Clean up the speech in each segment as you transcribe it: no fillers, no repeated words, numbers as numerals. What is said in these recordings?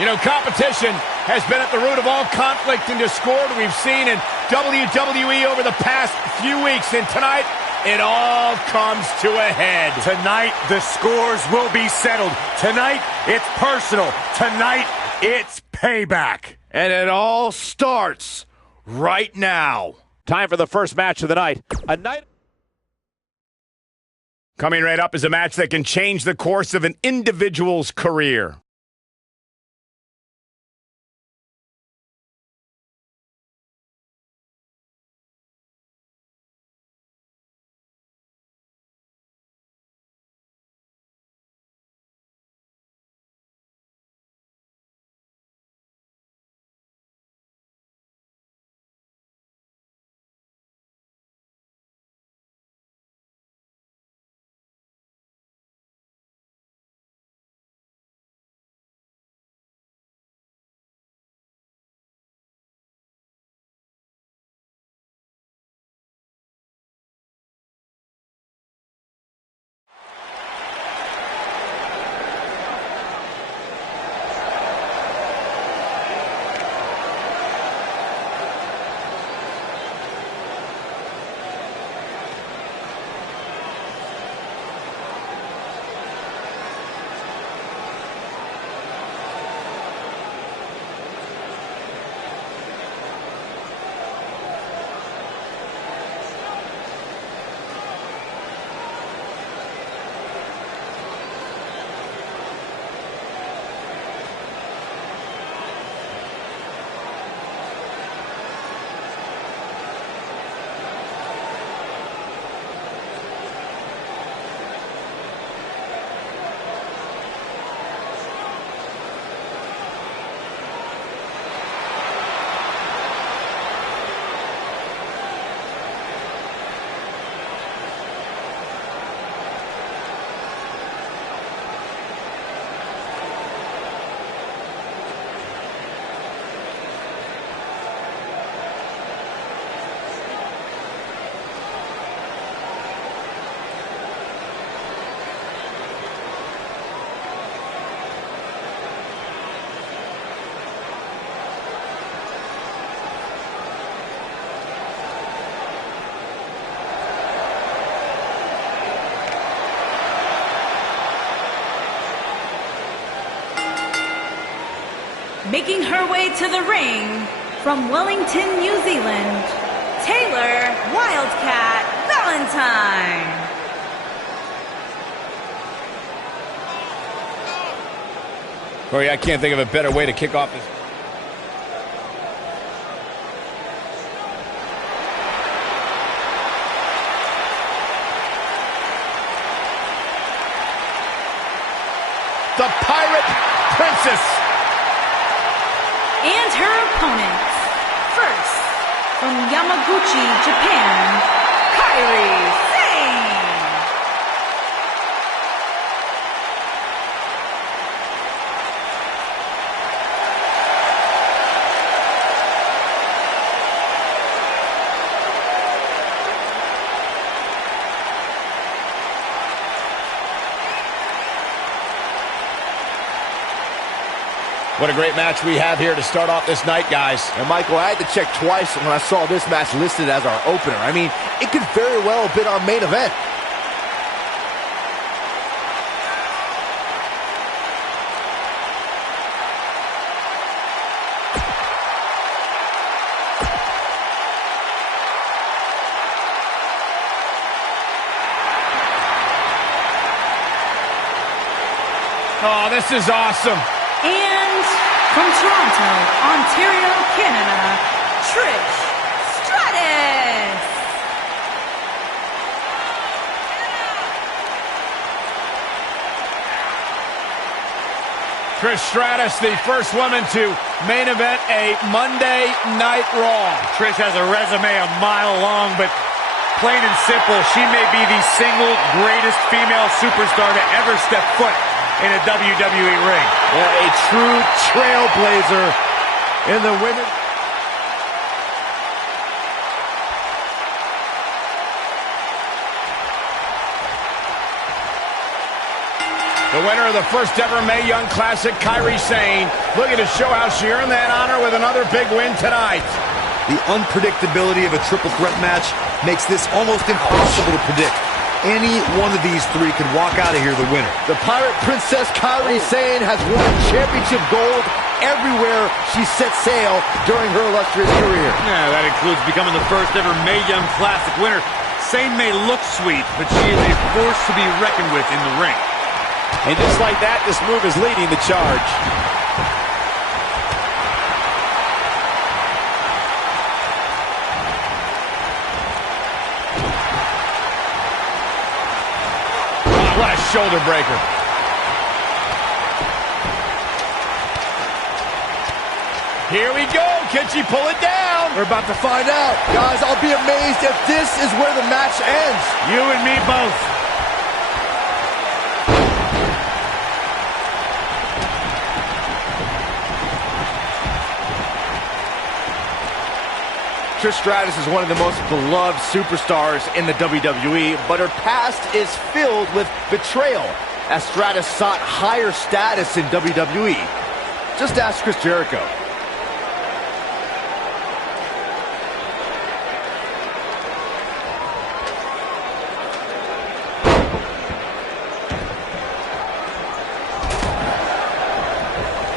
You know, competition has been at the root of all conflict and discord we've seen in WWE over the past few weeks. And tonight, it all comes to a head. Tonight, the scores will be settled. Tonight, it's personal. Tonight, it's payback. And it all starts right now. Time for the first match of the night. Coming right up is a match that can change the course of an individual's career. Making her way to the ring from Wellington, New Zealand, Taylor Wildcat Valentine. Corey, I can't think of a better way to kick off this. The Pirate Princess. And her opponents. First, from Yamaguchi, Japan, Kairi Sane. What a great match we have here to start off this night, guys. And Michael, I had to check twice when I saw this match listed as our opener. I mean, it could very well have been our main event. Oh, this is awesome. And from Toronto, Ontario, Canada, Trish Stratus. Trish Stratus, the first woman to main event a Monday Night Raw. Trish has a resume a mile long, but plain and simple, she may be the single greatest female superstar to ever step foot in a WWE ring. Yeah, a true trailblazer in the women. The winner of the first ever Mae Young Classic, Kairi Sane, looking to show how she earned that honor with another big win tonight. The unpredictability of a triple threat match makes this almost impossible to predict. Any one of these three could walk out of here the winner. The Pirate Princess Kairi Sane has won championship gold everywhere she set sail during her illustrious career. Yeah, that includes becoming the first ever Mae Young Classic winner. Sane may look sweet, but she is a force to be reckoned with in the ring. And just like that, this move is leading the charge. Oh, what a shoulder breaker. Here we go. Can she pull it down? We're about to find out. Guys, I'll be amazed if this is where the match ends. You and me both. Trish Stratus is one of the most beloved superstars in the WWE, but her past is filled with betrayal as Stratus sought higher status in WWE. Just ask Chris Jericho.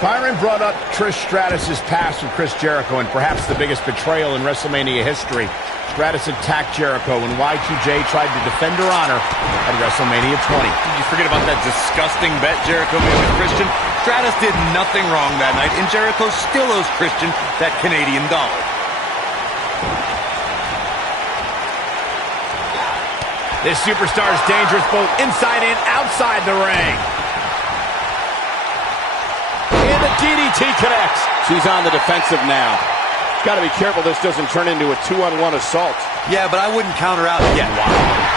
Byron brought up Trish Stratus' past with Chris Jericho and perhaps the biggest betrayal in WrestleMania history. Stratus attacked Jericho when Y2J tried to defend her honor at WrestleMania 20. Did you forget about that disgusting bet Jericho made with Christian? Stratus did nothing wrong that night, and Jericho still owes Christian that Canadian dollar. This superstar is dangerous both inside and outside the ring. And the DDT connects. She's on the defensive now. Got to be careful this doesn't turn into a 2-on-1 assault. Yeah, but I wouldn't counter out yet.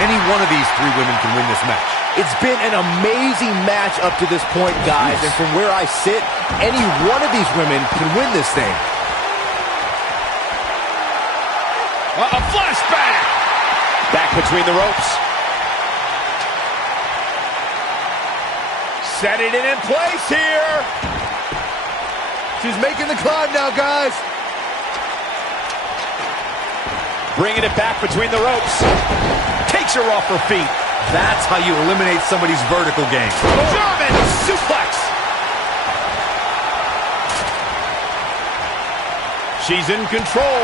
Any one of these three women can win this match. It's been an amazing match up to this point, guys. And from where I sit, any one of these women can win this thing. A flashback. Back between the ropes. Set it in place here. She's making the climb now, guys. Bringing it back between the ropes. Takes her off her feet. That's how you eliminate somebody's vertical game. German suplex. She's in control.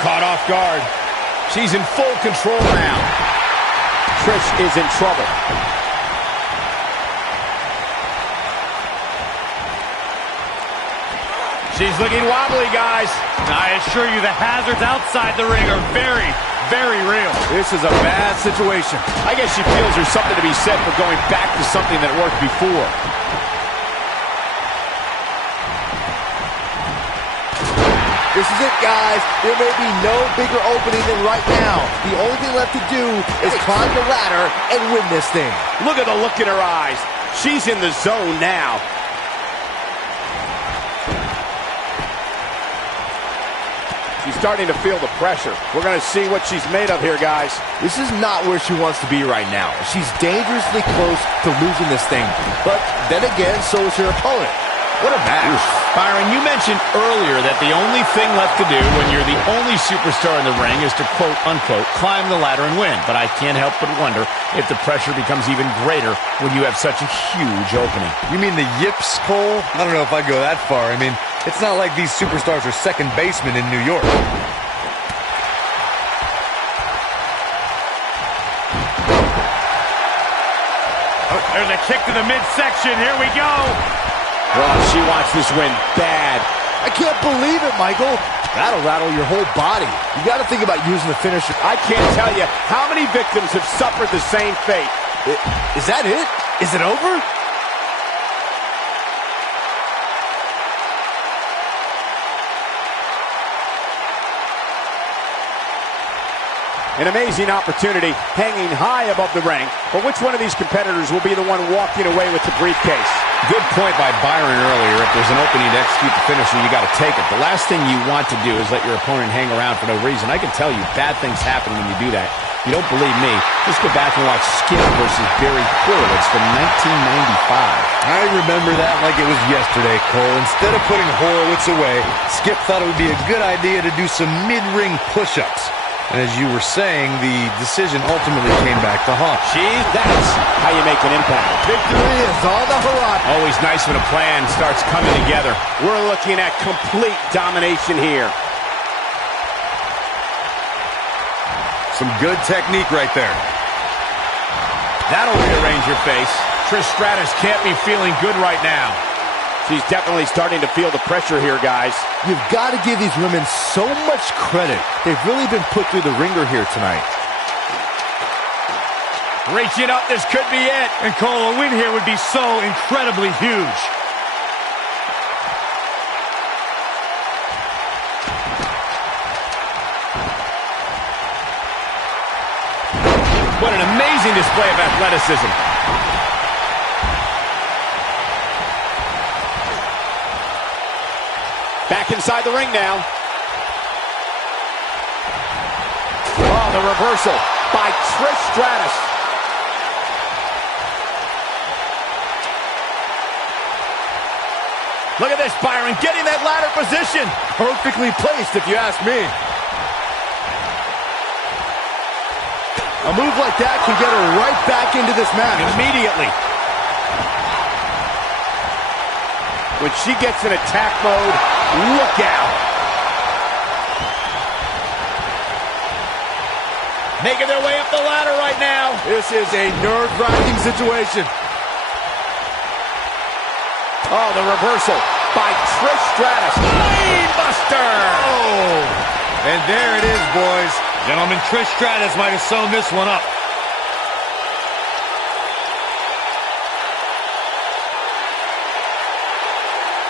Caught off guard. She's in full control now. Trish is in trouble. She's looking wobbly, guys. I assure you the hazards outside the ring are very, very real. This is a bad situation. I guess she feels there's something to be said for going back to something that worked before. This is it, guys. There may be no bigger opening than right now. The only thing left to do is climb the ladder and win this thing. Look at the look in her eyes. She's in the zone now. She's starting to feel the pressure. We're going to see what she's made of here, guys. This is not where she wants to be right now. She's dangerously close to losing this thing. But then again, so is her opponent. What a match. Byron, you mentioned earlier that the only thing left to do when you're the only superstar in the ring is to, quote, unquote, climb the ladder and win. But I can't help but wonder if the pressure becomes even greater when you have such a huge opening. You mean the yips, Cole? I don't know if I'd go that far. I mean, it's not like these superstars are second basemen in New York. Oh, there's a kick to the midsection. Here we go. Oh, she wants this win bad. I can't believe it, Michael. That'll rattle your whole body. You got to think about using the finisher. I can't tell you how many victims have suffered the same fate. Is that it? Is it over? An amazing opportunity hanging high above the ring. But which one of these competitors will be the one walking away with the briefcase? Good point by Byron earlier. If there's an opening to execute the finisher, you got to take it. The last thing you want to do is let your opponent hang around for no reason. I can tell you, bad things happen when you do that. You don't believe me? Just go back and watch Skip versus Barry Horowitz from 1995. I remember that like it was yesterday, Cole. Instead of putting Horowitz away, Skip thought it would be a good idea to do some mid-ring push-ups. And as you were saying, the decision ultimately came back to haunt. That's how you make an impact. Victory is on the horizon. Always nice when a plan starts coming together. We're looking at complete domination here. Some good technique right there. That'll rearrange your face. Trish Stratus can't be feeling good right now. She's definitely starting to feel the pressure here, guys. You've got to give these women so much credit. They've really been put through the ringer here tonight. Reaching up, this could be it. And Cole, a win here would be so incredibly huge. What an amazing display of athleticism. Back inside the ring now. Oh, the reversal by Trish Stratus. Look at this, Byron, getting that ladder position. Perfectly placed, if you ask me. A move like that can get her right back into this match. Immediately. When she gets in attack mode, look out. Making their way up the ladder right now. This is a nerve-wracking situation. Oh, the reversal by Trish Stratus. Buster. Oh, and there it is, boys. Gentlemen, Trish Stratus might have sewn this one up.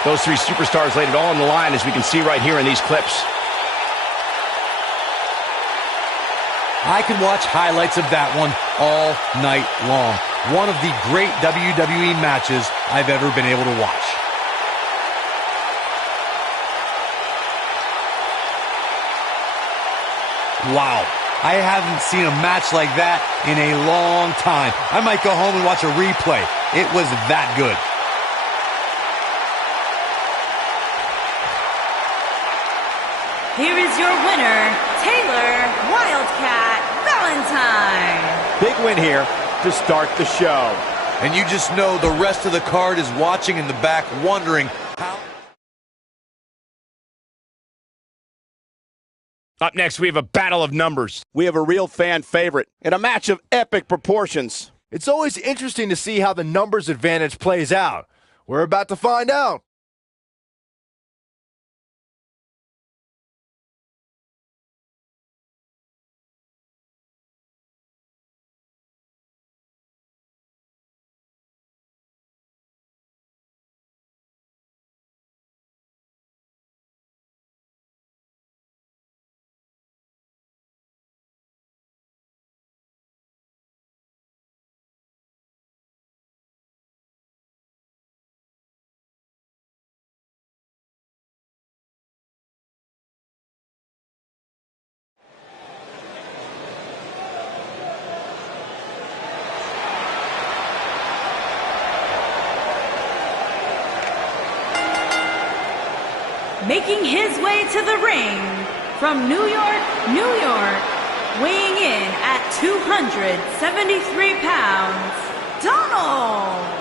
Those three superstars laid it all on the line, as we can see right here in these clips. I could watch highlights of that one all night long. One of the great WWE matches I've ever been able to watch. Wow, I haven't seen a match like that in a long time. I might go home and watch a replay. It was that good. Here is your winner, Taylor Wildcat Valentine. Big win here to start the show. And you just know the rest of the card is watching in the back, wondering how... Up next, we have a battle of numbers. We have a real fan favorite in a match of epic proportions. It's always interesting to see how the numbers advantage plays out. We're about to find out. Making his way to the ring from New York, New York, weighing in at 273 pounds, Donald.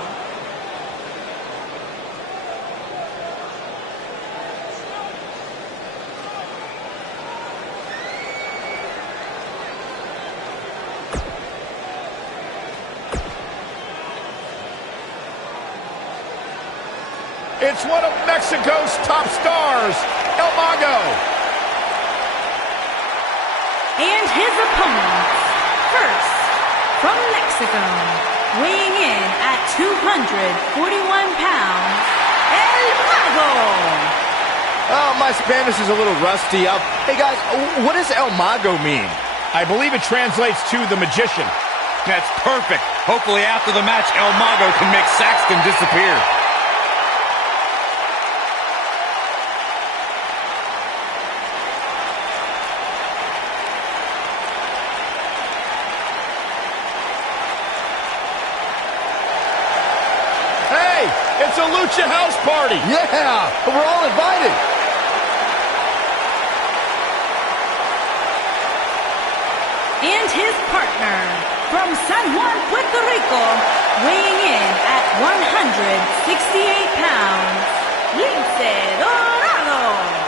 It's one of Mexico's top stars, El Mago. And his opponents, first, from Mexico, weighing in at 241 pounds, El Mago. Oh, my Spanish is a little rusty. Hey, guys, what does El Mago mean? I believe it translates to the magician. That's perfect. Hopefully after the match, El Mago can make Saxton disappear. Lucha House Party. Yeah, we're all invited. And his partner from San Juan, Puerto Rico, weighing in at 168 pounds, Lince Dorado.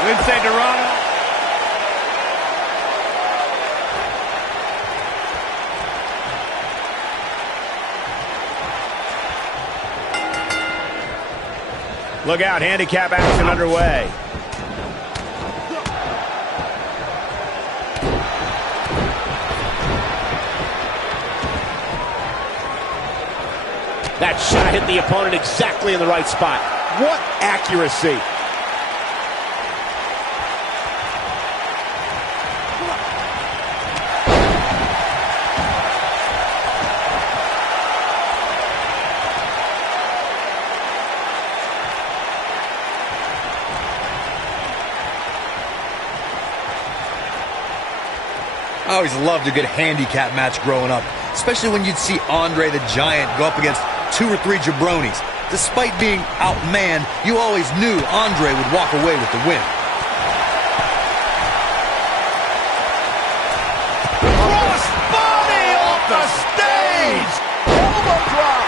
Lince Dorado. Look out, handicap action underway. That shot hit the opponent exactly in the right spot. What accuracy. I always loved a good handicap match growing up, especially when you'd see Andre the Giant go up against 2 or 3 jabronis. Despite being outmanned, you always knew Andre would walk away with the win. Cross body off the stage! Elbow drop!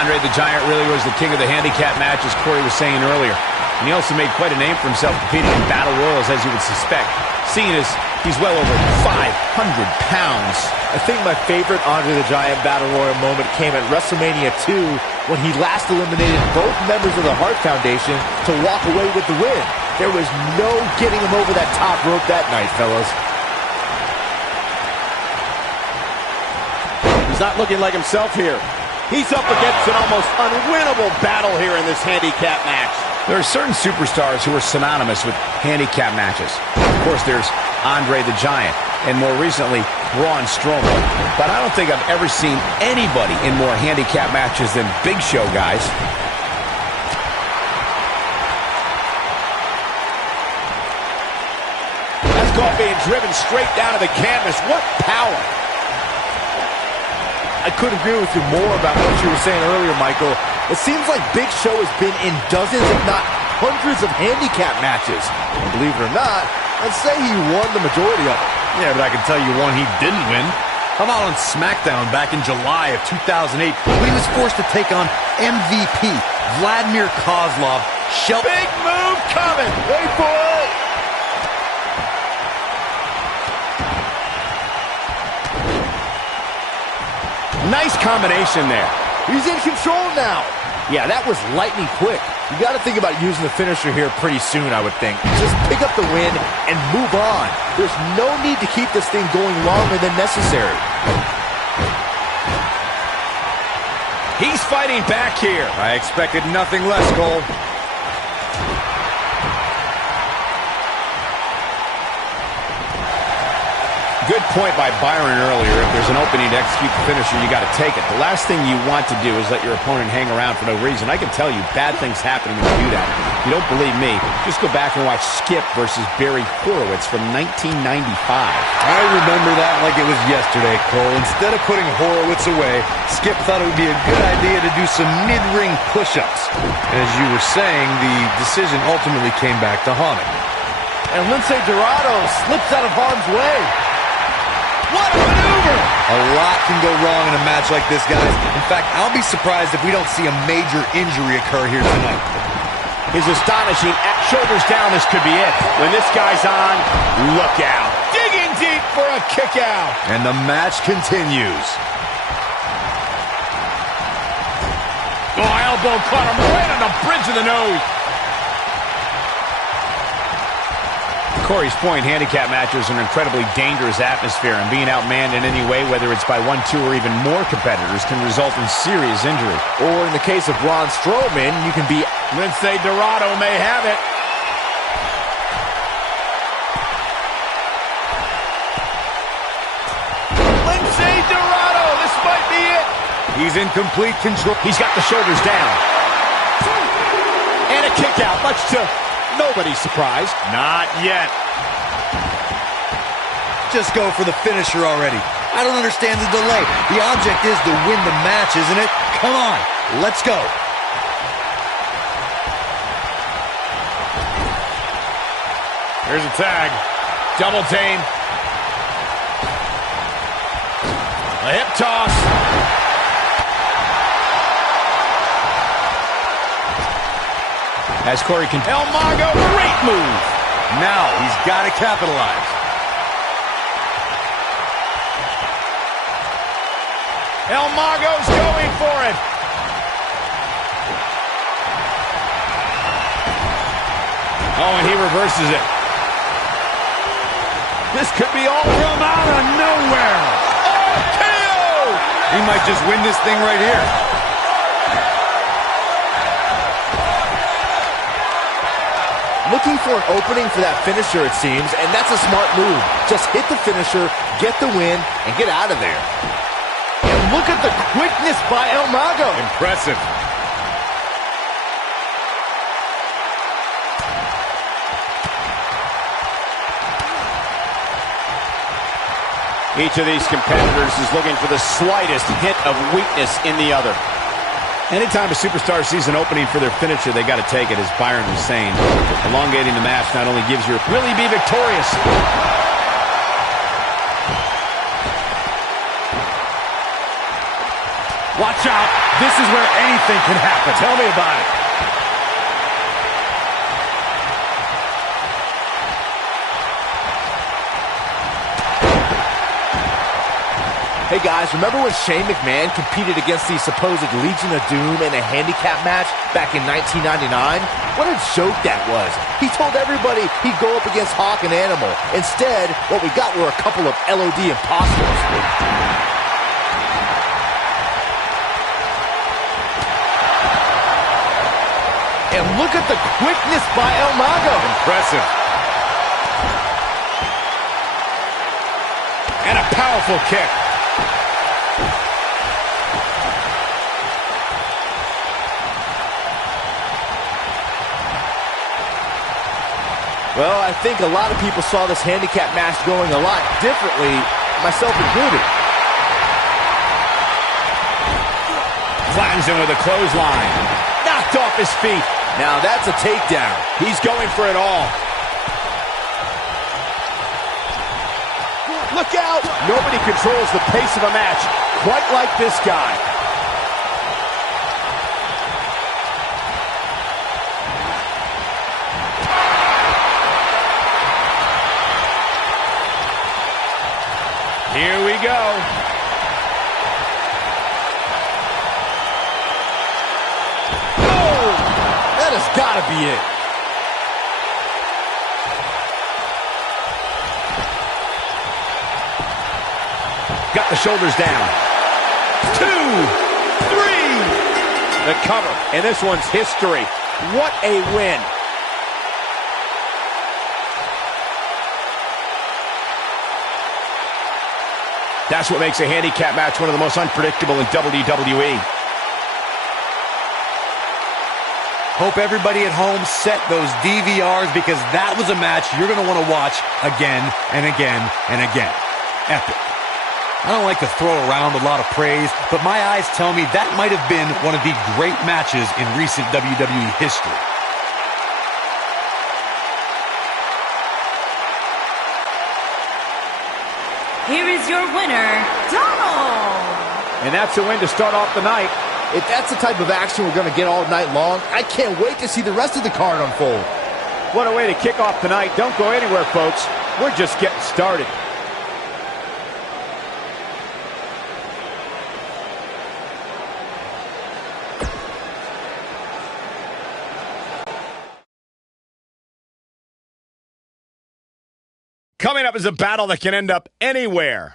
Andre the Giant really was the king of the handicap match, as Corey was saying earlier. And he also made quite a name for himself competing in battle royals, as you would suspect, seeing as he's well over 500 pounds. I think my favorite Andre the Giant Battle Royal moment came at WrestleMania 2 when he last eliminated both members of the Hart Foundation to walk away with the win. There was no getting him over that top rope that night, fellas. He's not looking like himself here. He's up against an almost unwinnable battle here in this handicap match. There are certain superstars who are synonymous with handicap matches. Of course, there's Andre the Giant, and more recently, Braun Strowman. But I don't think I've ever seen anybody in more handicap matches than Big Show, guys. That's caught being driven straight down to the canvas. What power! I couldn't agree with you more about what you were saying earlier, Michael. It seems like Big Show has been in dozens, if not hundreds, of handicap matches. And believe it or not, I'd say he won the majority of them. Yeah, but I can tell you one he didn't win. How about on SmackDown back in July of 2008 when he was forced to take on MVP Vladimir Kozlov. Big move coming! Wait for it! Nice combination there. He's in control now. Yeah, that was lightning quick. You got to think about using the finisher here pretty soon, I would think. Just pick up the win and move on. There's no need to keep this thing going longer than necessary. He's fighting back here. I expected nothing less, Cole. Good point by Byron earlier. If there's an opening to execute the finisher, you got to take it. The last thing you want to do is let your opponent hang around for no reason. I can tell you bad things happen when you do that. If you don't believe me, just go back and watch Skip versus Barry Horowitz from 1995. I remember that like it was yesterday, Cole. Instead of putting Horowitz away, Skip thought it would be a good idea to do some mid-ring push-ups. And as you were saying, the decision ultimately came back to haunt him. And Lince Dorado slips out of harm's way. What a maneuver! A lot can go wrong in a match like this, guys. In fact, I'll be surprised if we don't see a major injury occur here tonight. His astonishing shoulders down, this could be it. When this guy's on, look out. Digging deep for a kick out. And the match continues. Oh, elbow caught him right on the bridge of the nose. Corey's point, handicap matches are an incredibly dangerous atmosphere, and being outmanned in any way, whether it's by 1, 2, or even more competitors, can result in serious injury. Or in the case of Braun Strowman, you can be... Lince Dorado may have it. Lince Dorado, this might be it. He's in complete control. He's got the shoulders down. And a kick out, much to nobody's surprise. Not yet. Just go for the finisher already. I don't understand the delay. The object is to win the match, isn't it? Come on, let's go. Here's a tag. Double team. A hip toss. As Corey can... El Mago, great move. Now he's got to capitalize. El Mago's going for it. Oh, and he reverses it. This could be all from out of nowhere. Oh, KO! He might just win this thing right here. Looking for an opening for that finisher, it seems, and that's a smart move. Just hit the finisher, get the win, and get out of there. And look at the quickness by El Mago. Impressive. Each of these competitors is looking for the slightest hint of weakness in the other. Anytime a superstar sees an opening for their finisher, they got to take it, as Byron was saying. Elongating the match not only gives you really be victorious. Watch out. This is where anything can happen. Tell me about it. Hey guys, remember when Shane McMahon competed against the supposed Legion of Doom in a handicap match back in 1999? What a joke that was. He told everybody he'd go up against Hawk and Animal. Instead, what we got were a couple of LOD imposters. And look at the quickness by El Mago. Impressive. And a powerful kick. Well, I think a lot of people saw this handicap match going a lot differently, myself included. Flattens him with a clothesline. Knocked off his feet. Now that's a takedown. He's going for it all. Look out! Nobody controls the pace of a match quite like this guy. Here we go. Oh! That has got to be it. Got the shoulders down. 2, 3. The cover. And this one's history. What a win. That's what makes a handicap match one of the most unpredictable in WWE. Hope everybody at home set those DVRs, because that was a match you're going to want to watch again and again and again. Epic. I don't like to throw around a lot of praise, but my eyes tell me that might have been one of the great matches in recent WWE history. Here is your winner, Donald. And that's a win to start off the night. If that's the type of action we're going to get all night long, I can't wait to see the rest of the card unfold. What a way to kick off the night. Don't go anywhere, folks. We're just getting started. Coming up is a battle that can end up anywhere.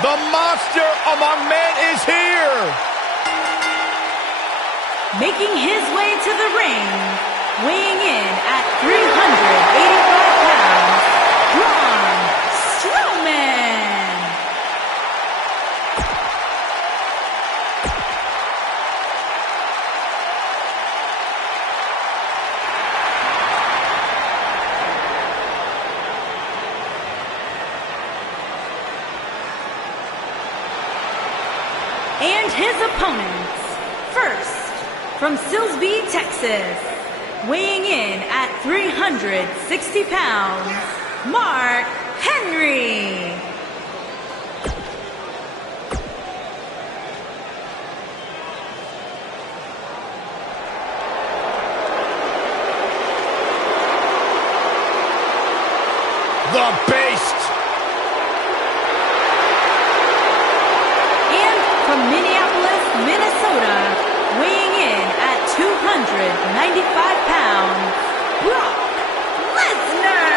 The monster among men is here. Making his way to the ring, weighing in at 385 pounds, Braun Strowman. And his opponents, first, from Silsbee, Texas, weighing in at 360 pounds, Mark Henry. The Beast. From Minneapolis, Minnesota, weighing in at 295 pounds, Brock Lesnar.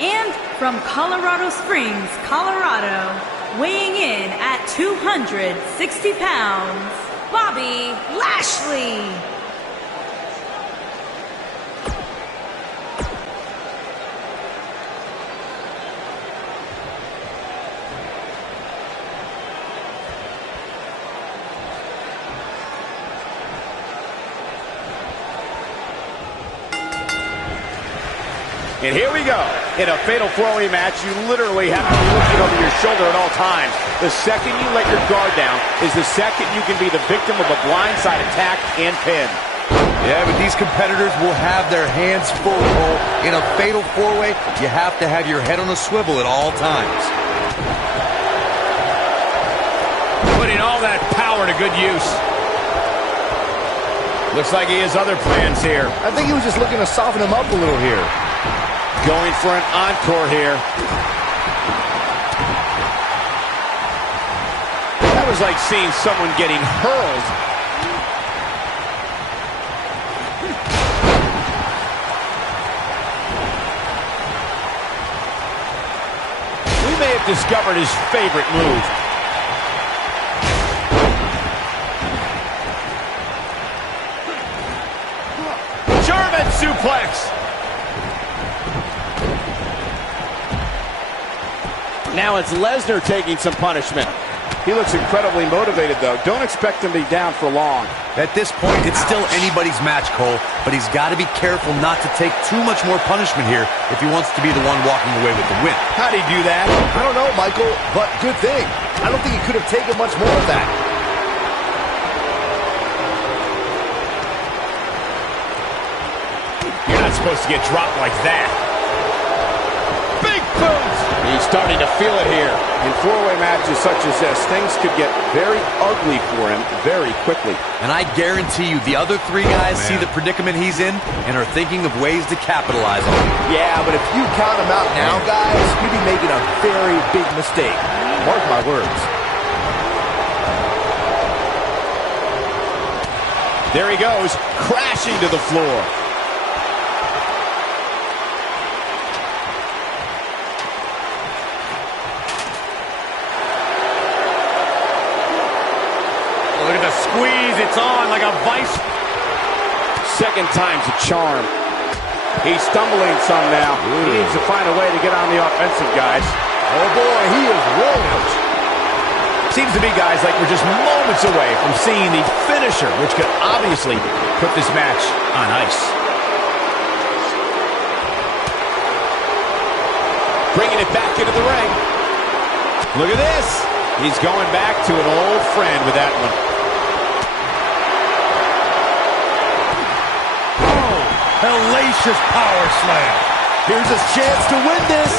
And from Colorado Springs, Colorado, weighing in at 260 pounds, Bobby Lashley. And here we go. In a fatal four-way match, you literally have to be looking over your shoulder at all times. The second you let your guard down is the second you can be the victim of a blindside attack and pin. Yeah, but these competitors will have their hands full, Cole. In a fatal four-way, you have to have your head on a swivel at all times. Putting all that power to good use. Looks like he has other plans here. I think he was just looking to soften him up a little here. Going for an encore here. That was like seeing someone getting hurled. We may have discovered his favorite move. German suplex. Now it's Lesnar taking some punishment. He looks incredibly motivated, though. Don't expect him to be down for long. At this point, it's still anybody's match, Cole, but he's got to be careful not to take too much more punishment here if he wants to be the one walking away with the win. How'd he do that? I don't know, Michael, but good thing. I don't think he could have taken much more of that. You're not supposed to get dropped like that. Big boot! He's starting to feel it here. In four-way matches such as this, things could get very ugly for him very quickly. And I guarantee you the other three guys see the predicament he's in and are thinking of ways to capitalize on it. Yeah, but if you count him out now, guys, you'd be making a very big mistake. Mark my words. There he goes, crashing to the floor. Look at the squeeze. It's on like a vice. Second time's a charm. He's stumbling some now. He needs to find a way to get on the offensive, guys. Oh, boy, he is rolling. Seems to be, guys, like we're just moments away from seeing the finisher, which could obviously put this match on ice. Bringing it back into the ring. Look at this. He's going back to an old friend with that one. Hellacious power slam. Here's his chance to win this.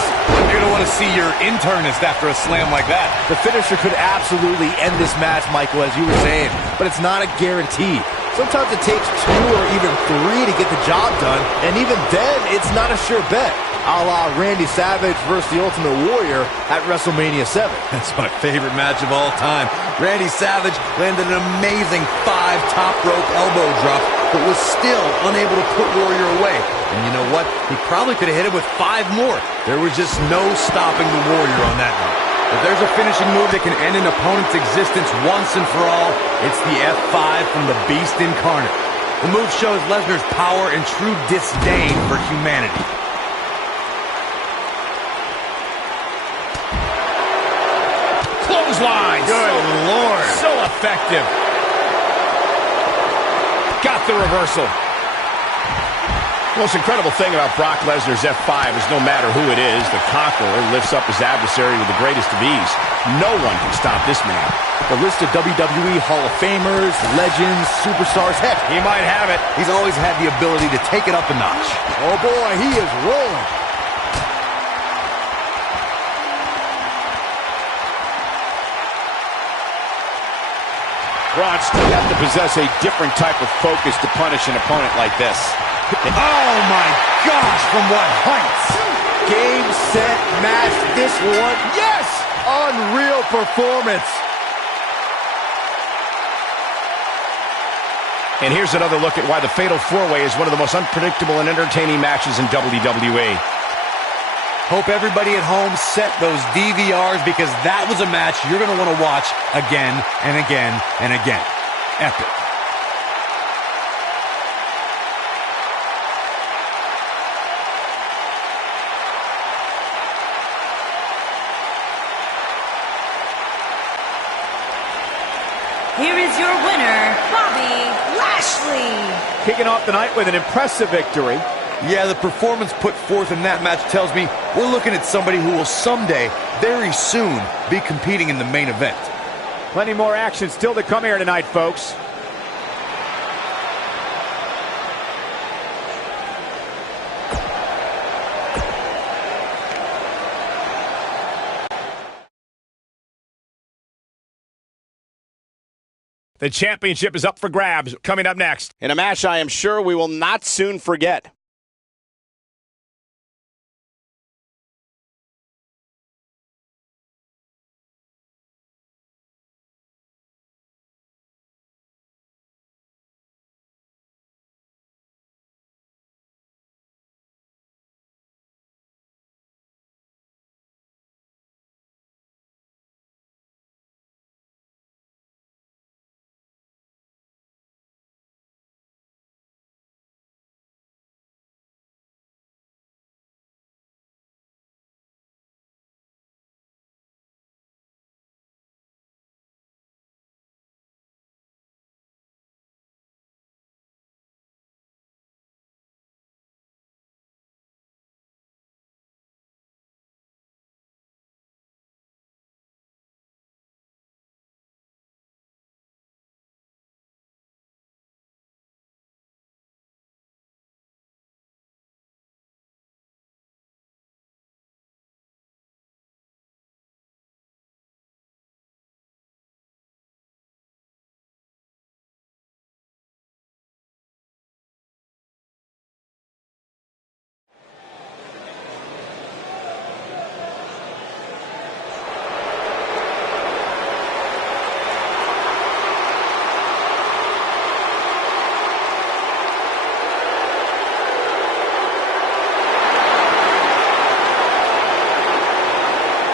You're going to want to see your internist after a slam like that. The finisher could absolutely end this match, Michael, as you were saying, but it's not a guarantee. Sometimes it takes 2 or even 3 to get the job done, and even then, it's not a sure bet. A la Randy Savage versus the Ultimate Warrior at WrestleMania 7. That's my favorite match of all time. Randy Savage landed an amazing 5 top rope elbow drop, but was still unable to put Warrior away. And you know what? He probably could have hit him with 5 more. There was just no stopping the Warrior on that one. If there's a finishing move that can end an opponent's existence once and for all, it's the F5 from the Beast Incarnate. The move shows Lesnar's power and true disdain for humanity. Clotheslines. Good Lord. So effective. Got the reversal. The most incredible thing about Brock Lesnar's F5 is no matter who it is, the conqueror lifts up his adversary with the greatest of ease. No one can stop this man. The list of WWE Hall of Famers, legends, superstars, heck, He might have it. he's always had the ability to take it up a notch. Oh boy, he is rolling. Braun still have to possess a different type of focus to punish an opponent like this. Oh my gosh, from what heights? Game, set, match, this one. Yes! Unreal performance. And here's another look at why the Fatal 4-Way is one of the most unpredictable and entertaining matches in WWE. Hope everybody at home set those DVRs, because that was a match you're going to want to watch again and again and again. Epic. Here is your winner, Bobby Lashley. Kicking off the night with an impressive victory. Yeah, the performance put forth in that match tells me we're looking at somebody who will someday, very soon, be competing in the main event. Plenty more action still to come here tonight, folks. The championship is up for grabs. Coming up next. In a match I am sure we will not soon forget.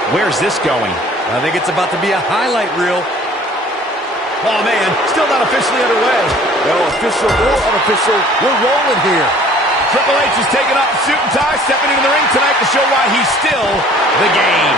Where's this going? I think it's about to be a highlight reel. Oh, man. Still not officially underway. No, official or unofficial, we're rolling here. Triple H is taking off the suit and tie, stepping into the ring tonight to show why he's still the game.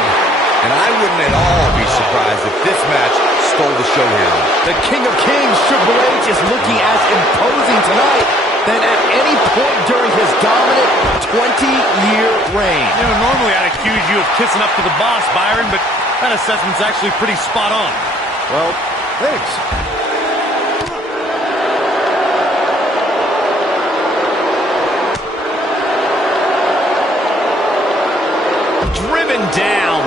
And I wouldn't at all be surprised if this match stole the show here. The King of Kings, Triple H, is looking as imposing tonight than at any point during his dominant 20-year reign. You know, normally I'd accuse you of kissing up to the boss, Byron, but that assessment's actually pretty spot on. Well, thanks. Driven down.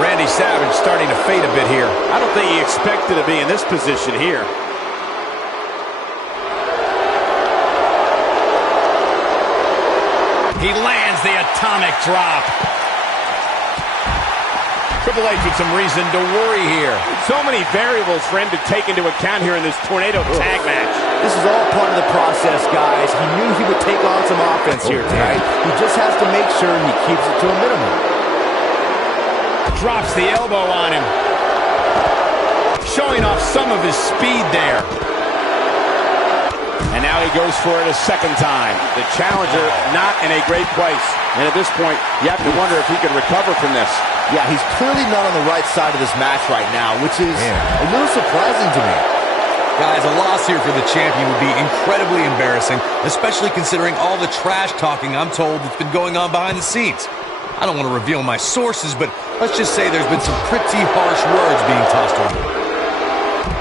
Randy Savage starting to fade a bit here. I don't think he expected to be in this position here. He lands the atomic drop. Triple H with some reason to worry here. So many variables for him to take into account here in this tornado tag match. This is all part of the process, guys. He knew he would take on some offense here tonight. He just has to make sure he keeps it to a minimum. Drops the elbow on him. Showing off some of his speed there. And now he goes for it a second time. The challenger not in a great place. And at this point, you have to wonder if he can recover from this. Yeah, he's clearly not on the right side of this match right now, which is a little surprising to me. Guys, a loss here for the champion would be incredibly embarrassing, especially considering all the trash talking I'm told that's been going on behind the scenes. I don't want to reveal my sources, but let's just say there's been some pretty harsh words being tossed around.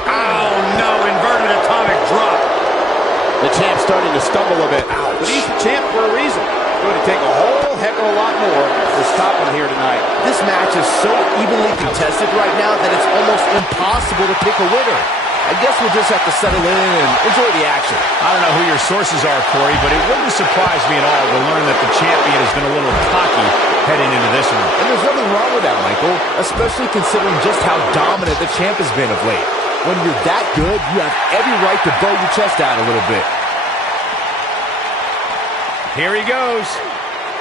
Oh, no, inverted atomic drop. The champ's starting to stumble a bit. But he's the champ for a reason. It's going to take a whole heck of a lot more to stop him here tonight. This match is so evenly contested right now that it's almost impossible to pick a winner. I guess we'll just have to settle in and enjoy the action. I don't know who your sources are, Corey, but it wouldn't surprise me at all to learn that the champion has been a little cocky heading into this one. And there's nothing wrong with that, Michael, especially considering just how dominant the champ has been of late. When you're that good, you have every right to bow your chest out a little bit. Here he goes.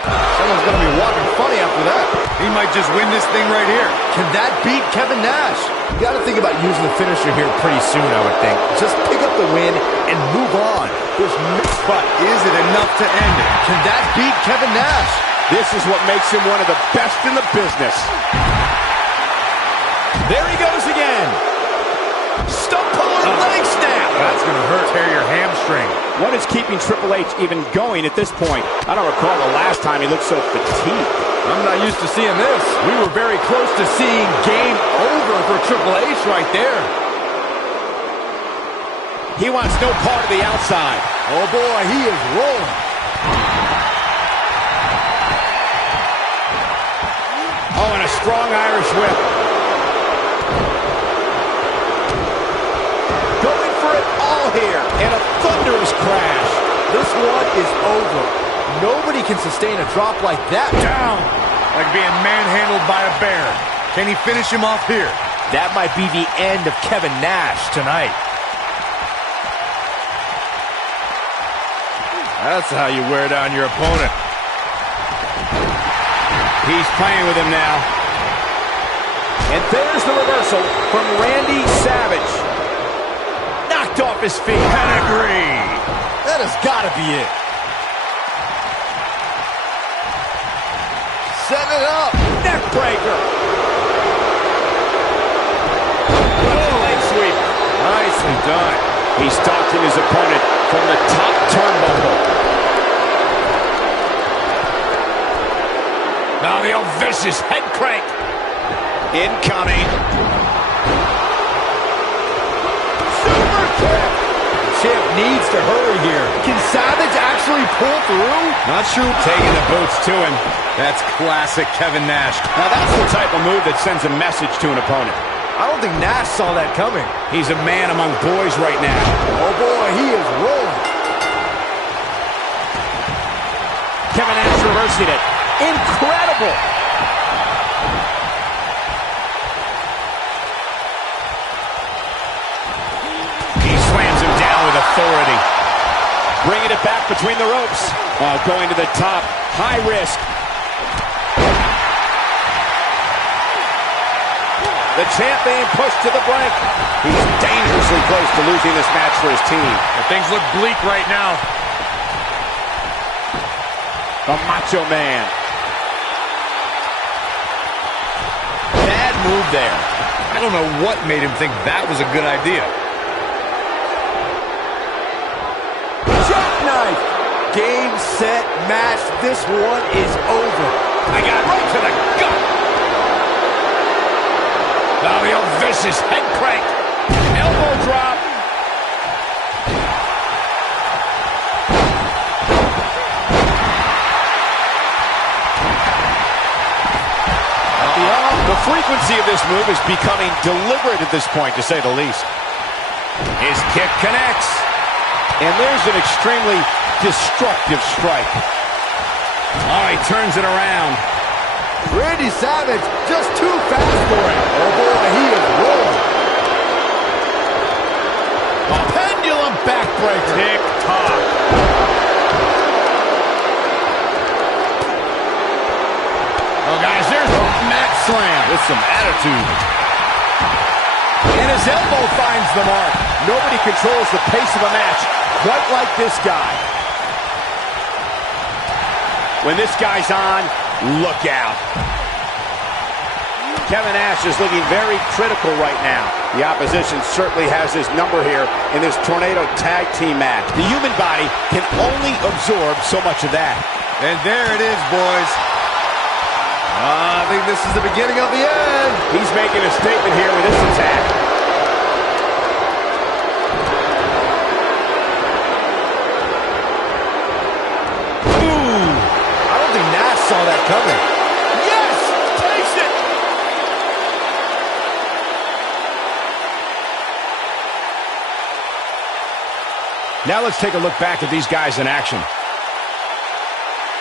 Someone's going to be walking funny after that. He might just win this thing right here. Can that beat Kevin Nash? You got to think about using the finisher here pretty soon, I would think. Just pick up the win and move on. But is it enough to end it? Can that beat Kevin Nash? This is what makes him one of the best in the business. There he goes again. Stump puller leg snap. That's going to hurt. Tear your hamstring. What is keeping Triple H even going at this point? I don't recall the last time he looked so fatigued. I'm not used to seeing this. We were very close to seeing game over for Triple H right there. He wants no part of the outside. Oh boy, he is rolling. Oh, and a strong Irish whip. Going for it all here, and a thunderous crash. This one is over. Nobody can sustain a drop like that. Down. Like being manhandled by a bear. Can he finish him off here? That might be the end of Kevin Nash tonight. That's how you wear down your opponent. He's playing with him now. And there's the reversal from Randy Savage. Knocked off his feet. Pedigree. That has got to be it. Setting it up. Neck breaker. Leg sweep. Nicely done. He's stalking his opponent from the top turnbuckle. Now the old vicious head crank. Incoming. Super kick. Champ needs to hurry here. Can Savage actually pull through? Not sure. Taking the boots to him. That's classic Kevin Nash. Now that's the type of move that sends a message to an opponent. I don't think Nash saw that coming. He's a man among boys right now. Oh boy, he is rolling. Kevin Nash reversing it. Incredible. He slams him down with authority. Bringing it back between the ropes. Going to the top. High risk. The champ being pushed to the brink. He's dangerously close to losing this match for his team. Well, things look bleak right now. The Macho Man. Bad move there. I don't know what made him think that was a good idea. Jackknife. Game, set, match. This one is over. I got right to the gut. Now the old vicious head crank. Elbow drop. The frequency of this move is becoming deliberate at this point, to say the least. His kick connects. And there's an extremely destructive strike. Oh, he turns it around. Randy Savage just too fast for him. Oh boy, he is rolling. A pendulum backbreaker. Tick-tock. Oh, guys, there's a mat slam. With some attitude. And his elbow finds the mark. Nobody controls the pace of a match quite like this guy. When this guy's on, look out. Kevin Nash is looking very critical right now. The opposition certainly has his number here in this Tornado Tag Team match. The human body can only absorb so much of that. And there it is, boys. I think this is the beginning of the end. He's making a statement here with this attack. Ooh, I don't think Nash saw that coming. Yes! Takes it! Now let's take a look back at these guys in action.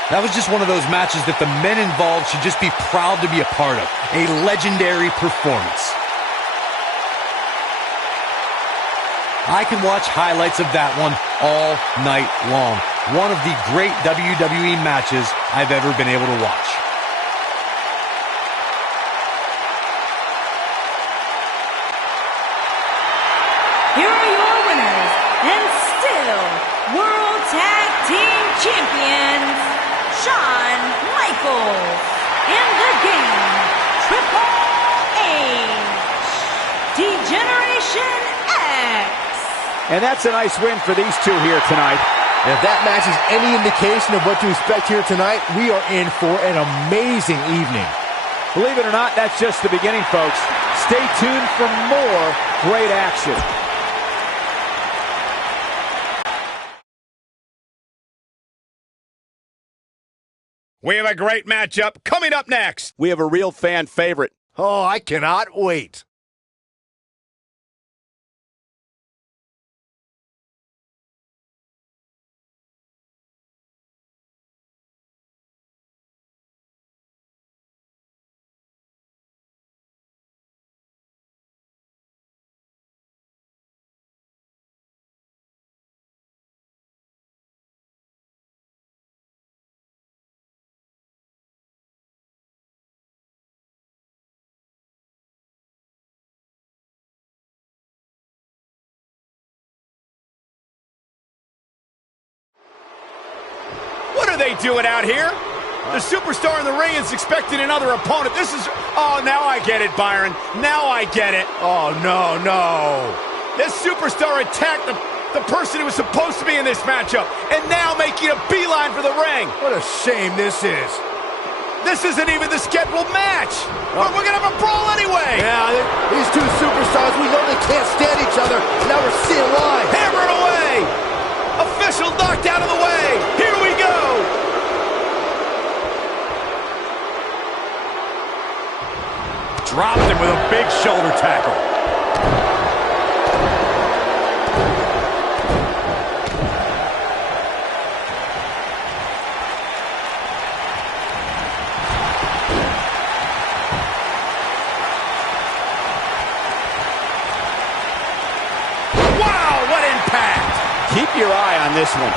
That was just one of those matches that the men involved should just be proud to be a part of. A legendary performance. I can watch highlights of that one all night long. One of the great WWE matches I've ever been able to watch. Here are your winners, and still World Tag Team Champions, Shawn Michaels, and the Game, Triple H, Degeneration X. And that's a nice win for these two here tonight. And if that match is any indication of what to expect here tonight, we are in for an amazing evening. Believe it or not, that's just the beginning, folks. Stay tuned for more great action. We have a great matchup coming up next. We have a real fan favorite. Oh, I cannot wait. What are they doing out here? The superstar in the ring is expecting another opponent. This is... Oh, now I get it, Byron. Now I get it. Oh, no, no. This superstar attacked the person who was supposed to be in this matchup, and now making a beeline for the ring. What a shame this is. This isn't even the scheduled match. But we're going to have a brawl anyway. Yeah, these two superstars, we know they can't stand each other. Now we're seeing why. Hammer it away. Official knocked out of the way. Here we go. Dropped him with a big shoulder tackle. Wow, what impact. Keep your eye on this one.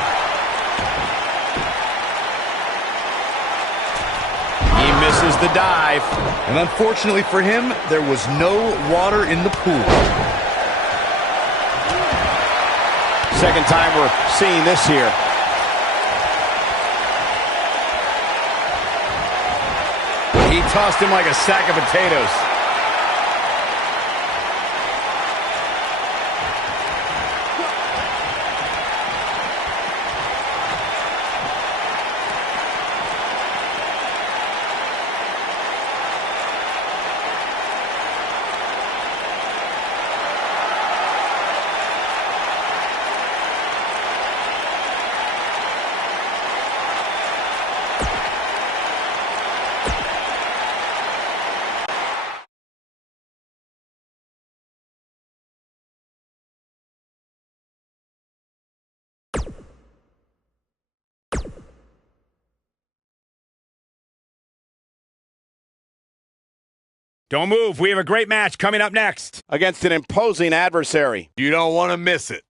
He misses the dive. And unfortunately for him, there was no water in the pool. Second time we're seeing this here. He tossed him like a sack of potatoes. Don't move. We have a great match coming up next. Against an imposing adversary. You don't want to miss it.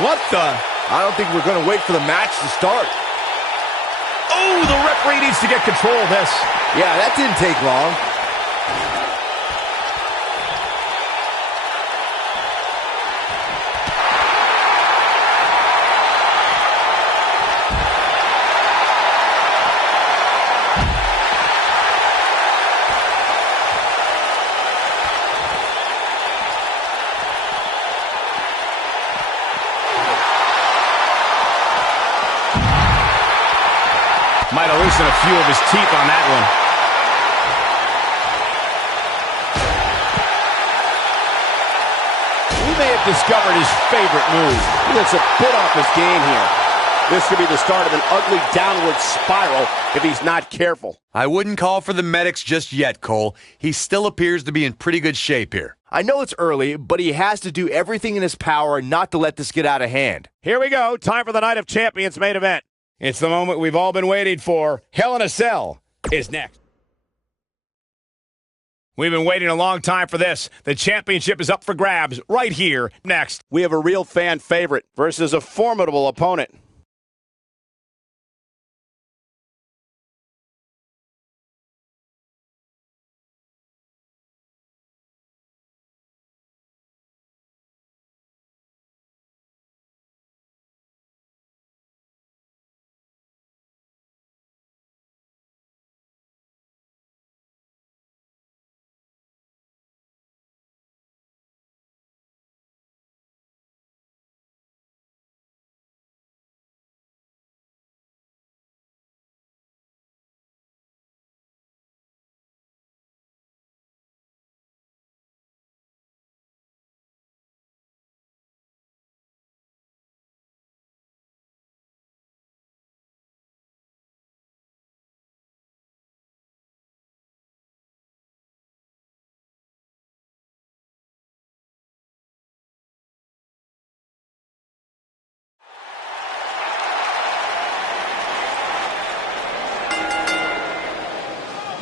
What the? I don't think we're going to wait for the match to start. Oh, the referee needs to get control of this. Yeah, that didn't take long. Might have loosened a few of his teeth on that one. We may have discovered his favorite move. He looks a bit off his game here. This could be the start of an ugly downward spiral if he's not careful. I wouldn't call for the medics just yet, Cole. He still appears to be in pretty good shape here. I know it's early, but he has to do everything in his power not to let this get out of hand. Here we go. Time for the Night of Champions main event. It's the moment we've all been waiting for. Hell in a Cell is next. We've been waiting a long time for this. The championship is up for grabs right here next. We have a real fan favorite versus a formidable opponent.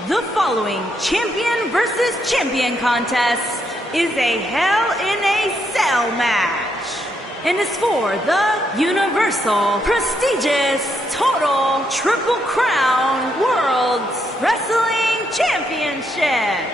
The following champion versus champion contest is a Hell in a Cell match and is for the Universal Prestigious Total Triple Crown World's Wrestling Championship.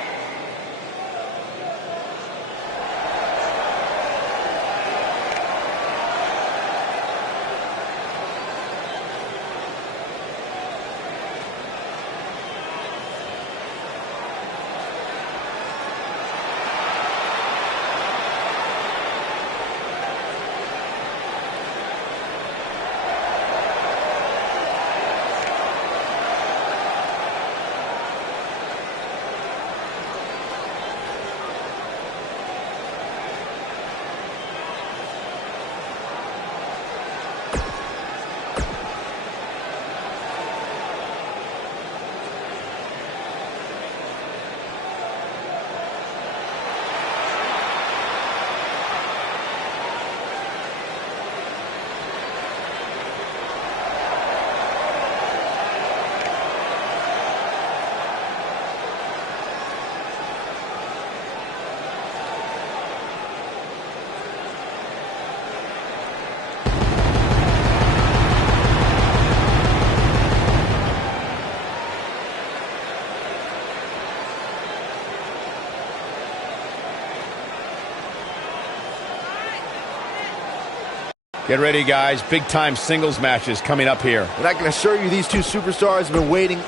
Get ready, guys. Big-time singles matches coming up here. And I can assure you these two superstars have been waiting.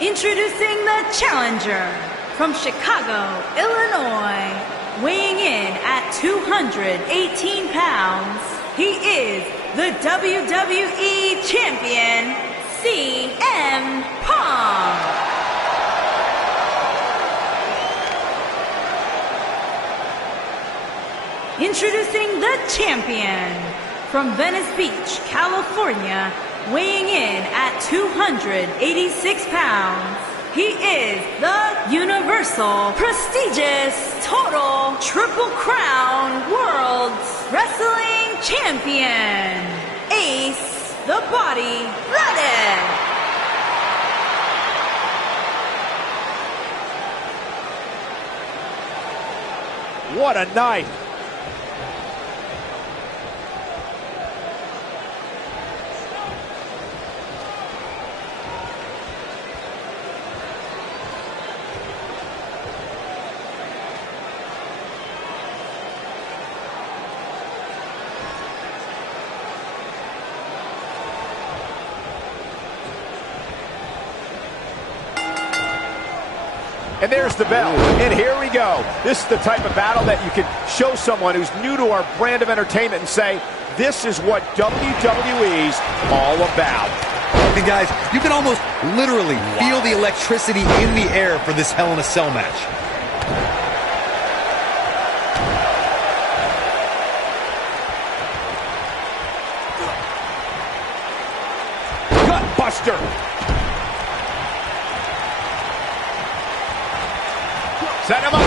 Introducing the challenger from Chicago, Illinois, weighing in at 218 pounds, he is the WWE Champion, CM Punk. Introducing the champion from Venice Beach, California, weighing in at 286 pounds, he is the Universal Prestigious Total Triple Crown World Wrestling Champion, Ace the Body Reddick. What a night. And there's the bell, and here we go. This is the type of battle that you can show someone who's new to our brand of entertainment and say, this is what WWE's all about. And guys, you can almost literally feel the electricity in the air for this Hell in a Cell match. Gutbuster. Set him up.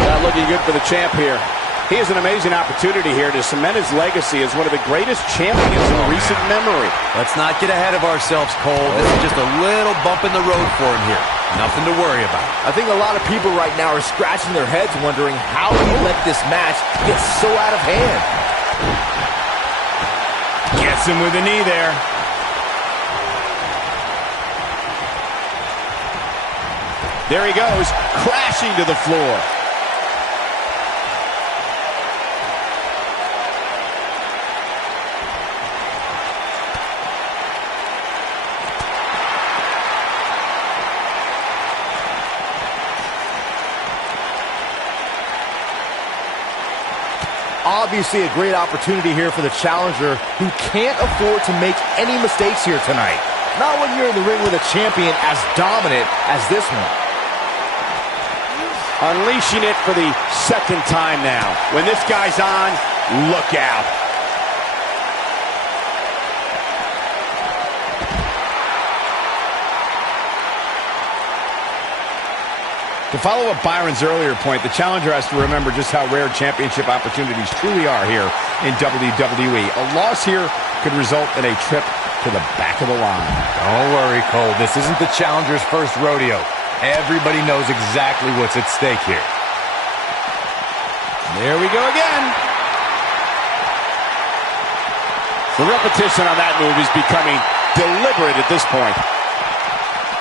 Not looking good for the champ here. He has an amazing opportunity here to cement his legacy as one of the greatest champions in recent memory. Let's not get ahead of ourselves, Cole. This is just a little bump in the road for him here. Nothing to worry about. I think a lot of people right now are scratching their heads wondering how he let this match get so out of hand. Gets him with a knee there. There he goes, crashing to the floor. Obviously a great opportunity here for the challenger who can't afford to make any mistakes here tonight. Not when you're in the ring with a champion as dominant as this one. Unleashing it for the second time now. When this guy's on, look out. To follow up Byron's earlier point, the challenger has to remember just how rare championship opportunities truly are here in WWE. A loss here could result in a trip to the back of the line. Don't worry, Cole. This isn't the challenger's first rodeo. Everybody knows exactly what's at stake here. There we go again. The repetition on that move is becoming deliberate at this point.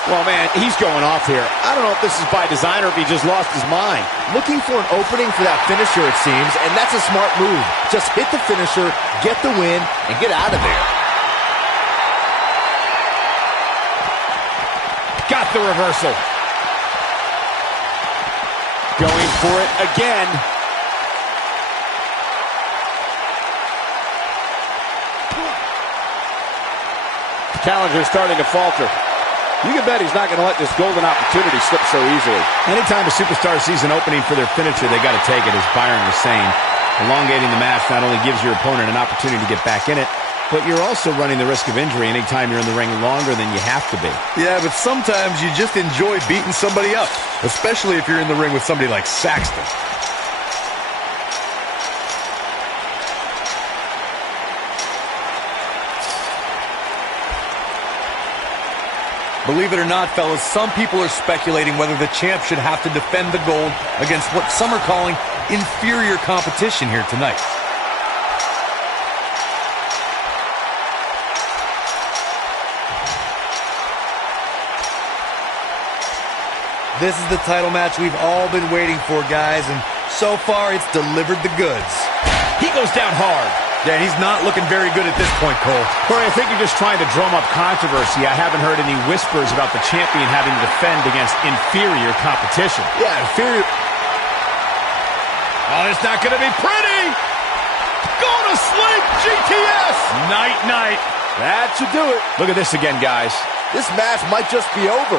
Well, man, he's going off here. I don't know if this is by design or if he just lost his mind. Looking for an opening for that finisher, it seems, and that's a smart move. Just hit the finisher, get the win, and get out of there. Got the reversal. Going for it again. Challenger starting to falter. You can bet he's not going to let this golden opportunity slip so easily. Anytime a superstar sees an opening for their finisher, they got to take it, as Byron was saying. Elongating the match not only gives your opponent an opportunity to get back in it, but you're also running the risk of injury anytime you're in the ring longer than you have to be. Yeah, but sometimes you just enjoy beating somebody up, especially if you're in the ring with somebody like Saxton. Believe it or not, fellas, some people are speculating whether the champ should have to defend the gold against what some are calling inferior competition here tonight. This is the title match we've all been waiting for, guys, and so far it's delivered the goods. He goes down hard. Yeah, he's not looking very good at this point, Cole. Corey, I think you're just trying to drum up controversy. I haven't heard any whispers about the champion having to defend against inferior competition. Yeah, inferior. Oh, it's not going to be pretty. Going to sleep, GTS. Night-night. That should do it. Look at this again, guys. This match might just be over.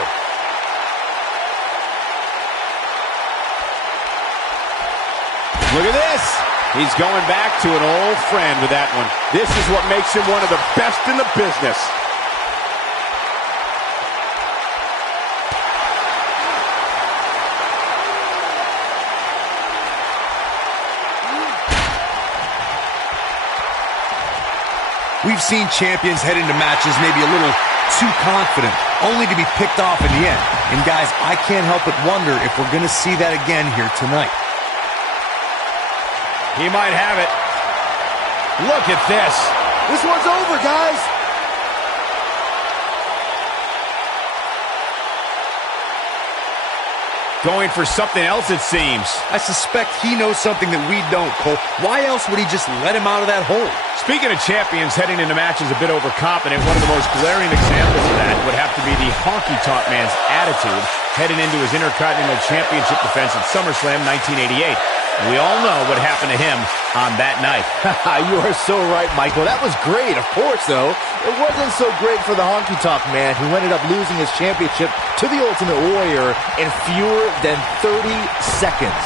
Look at this. He's going back to an old friend with that one. This is what makes him one of the best in the business. We've seen champions head into matches maybe a little too confident, only to be picked off in the end. And guys, I can't help but wonder if we're going to see that again here tonight. He might have it. Look at this. This one's over, guys. Going for something else, it seems. I suspect he knows something that we don't, Cole. Why else would he just let him out of that hole? Speaking of champions heading into matches a bit overconfident, one of the most glaring examples of that would have to be the honky-tonk man's attitude heading into his Intercontinental Championship defense at SummerSlam 1988. We all know what happened to him on that night. You are so right, Michael. That was great. Of course, though, it wasn't so great for the honky-tonk man who ended up losing his championship to the Ultimate Warrior in fewer than 30 seconds.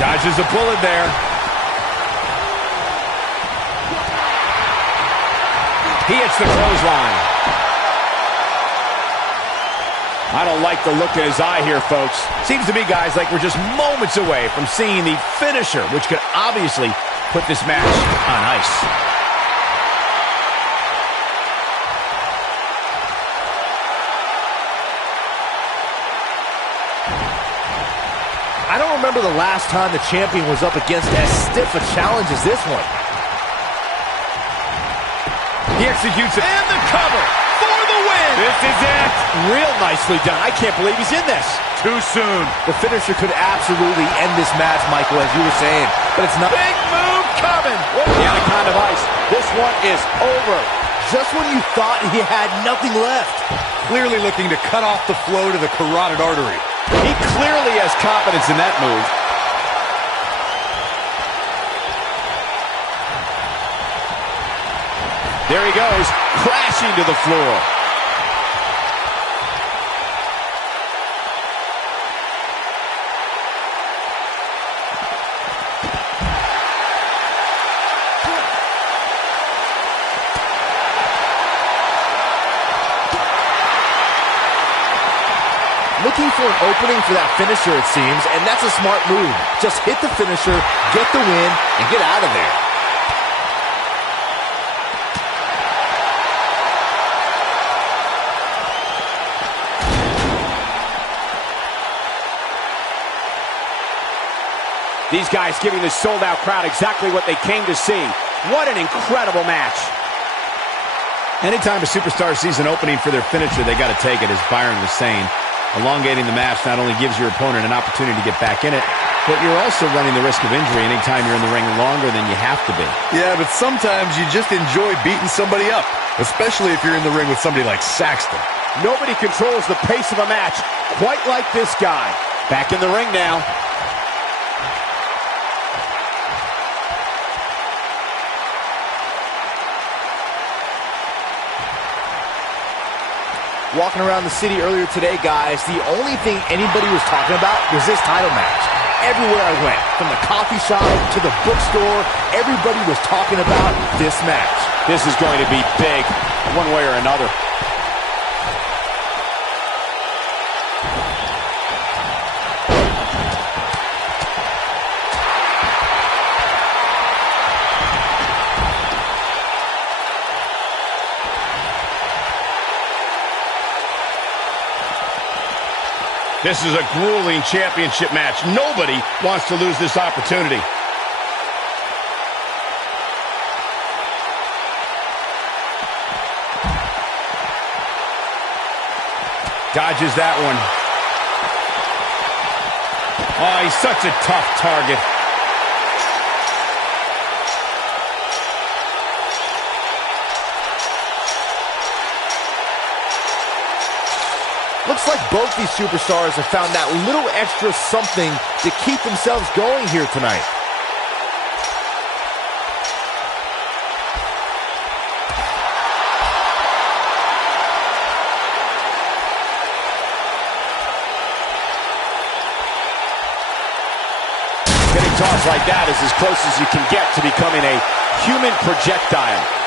Dodges a bullet there. He hits the clothesline. I don't like the look in his eye here, folks. Seems to me, guys, like we're just moments away from seeing the finisher, which could obviously put this match on ice. I don't remember the last time the champion was up against as stiff a challenge as this one. He executes it. And the cover for the win. This is it. Real nicely done. I can't believe he's in this. Too soon. The finisher could absolutely end this match, Michael, as you were saying. But it's not. Big move coming. The Anaconda of Ice. This one is over. Just when you thought he had nothing left. Clearly looking to cut off the flow to the carotid artery. He clearly has confidence in that move. There he goes, crashing to the floor. Looking for an opening for that finisher, it seems, and that's a smart move. Just hit the finisher, get the win, and get out of there. These guys giving the sold-out crowd exactly what they came to see. What an incredible match. Anytime a superstar sees an opening for their finisher, they got to take it, as Byron was saying. Elongating the match not only gives your opponent an opportunity to get back in it, but you're also running the risk of injury anytime you're in the ring longer than you have to be. Yeah, but sometimes you just enjoy beating somebody up, especially if you're in the ring with somebody like Saxton. Nobody controls the pace of a match quite like this guy. Back in the ring now. Walking around the city earlier today, guys, the only thing anybody was talking about was this title match. Everywhere I went, from the coffee shop to the bookstore, everybody was talking about this match. This is going to be big, one way or another. This is a grueling championship match. Nobody wants to lose this opportunity. Dodges that one. Oh, he's such a tough target. Looks like both these superstars have found that little extra something to keep themselves going here tonight. Getting tossed like that is as close as you can get to becoming a human projectile.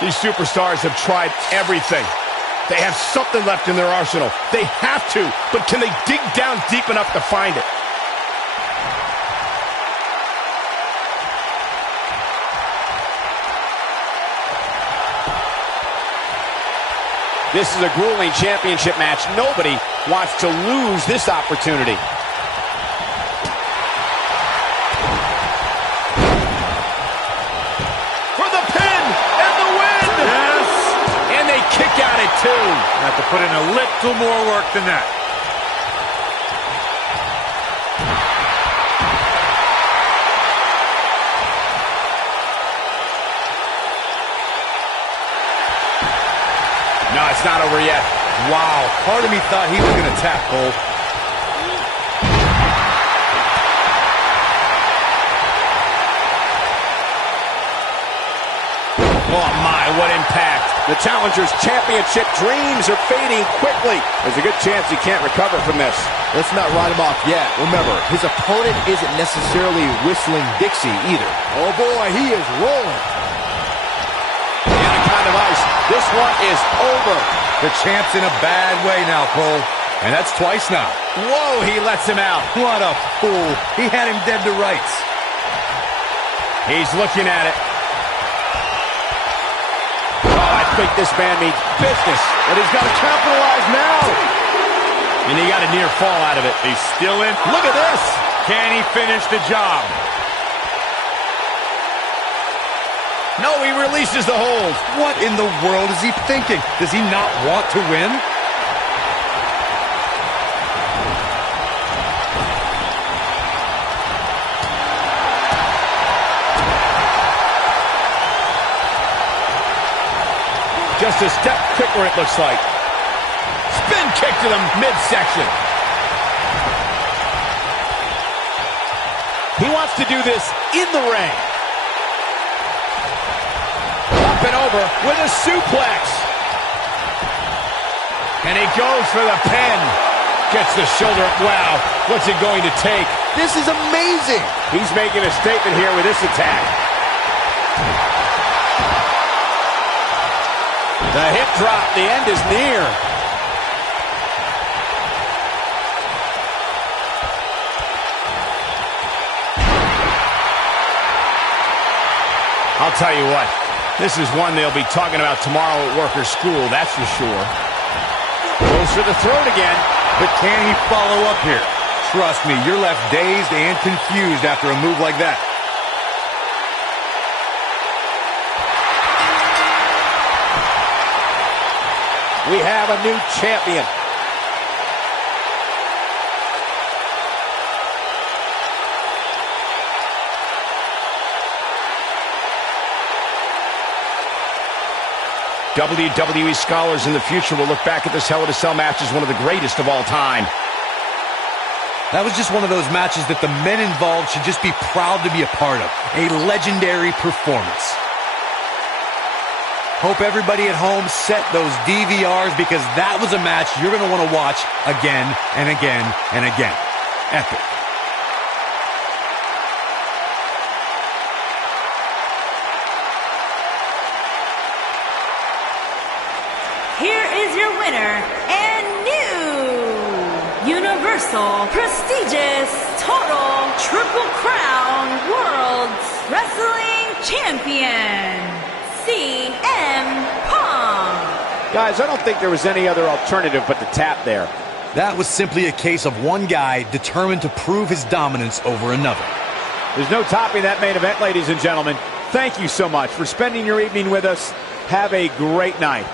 These superstars have tried everything. They have something left in their arsenal. They have to, but can they dig down deep enough to find it? This is a grueling championship match. Nobody wants to lose this opportunity. For the pin and the win! Yes! And they kick out at 2. Have to put in a little more work than that. No, it's not over yet. Wow, part of me thought he was going to tap, Cole. Oh my, what impact. The challenger's championship dreams are fading quickly. There's a good chance he can't recover from this. Let's not write him off yet. Remember, his opponent isn't necessarily whistling Dixie either. Oh boy, he is rolling. And a kind of ice. This one is over. The champ's in a bad way now, Cole. And that's twice now. Whoa, he lets him out. What a fool. He had him dead to rights. He's looking at it. Oh, I think this man means business. But he's got to capitalize now. And he got a near fall out of it. He's still in. Look at this. Can he finish the job? No, he releases the hold. What in the world is he thinking? Does he not want to win? Just a step quicker, it looks like. Spin kick to the midsection. He wants to do this in the ring. Up and over with a suplex. And he goes for the pin. Gets the shoulder up. Wow, what's it going to take? This is amazing. He's making a statement here with this attack. The hip drop, the end is near. I'll tell you what, this is one they'll be talking about tomorrow at work or school, that's for sure. Goes for the throat again. But can he follow up here? Trust me, you're left dazed and confused after a move like that. We have a new champion. WWE scholars in the future will look back at this Hell in a Cell match as one of the greatest of all time. That was just one of those matches that the men involved should just be proud to be a part of. A legendary performance. Hope everybody at home set those DVRs because that was a match you're going to want to watch again and again and again. Epic. Here is your winner and new Universal Prestigious Total Triple Crown World Wrestling Champion, CM Punk. Guys, I don't think there was any other alternative but to tap there. That was simply a case of one guy determined to prove his dominance over another. There's no topping that main event, ladies and gentlemen. Thank you so much for spending your evening with us. Have a great night.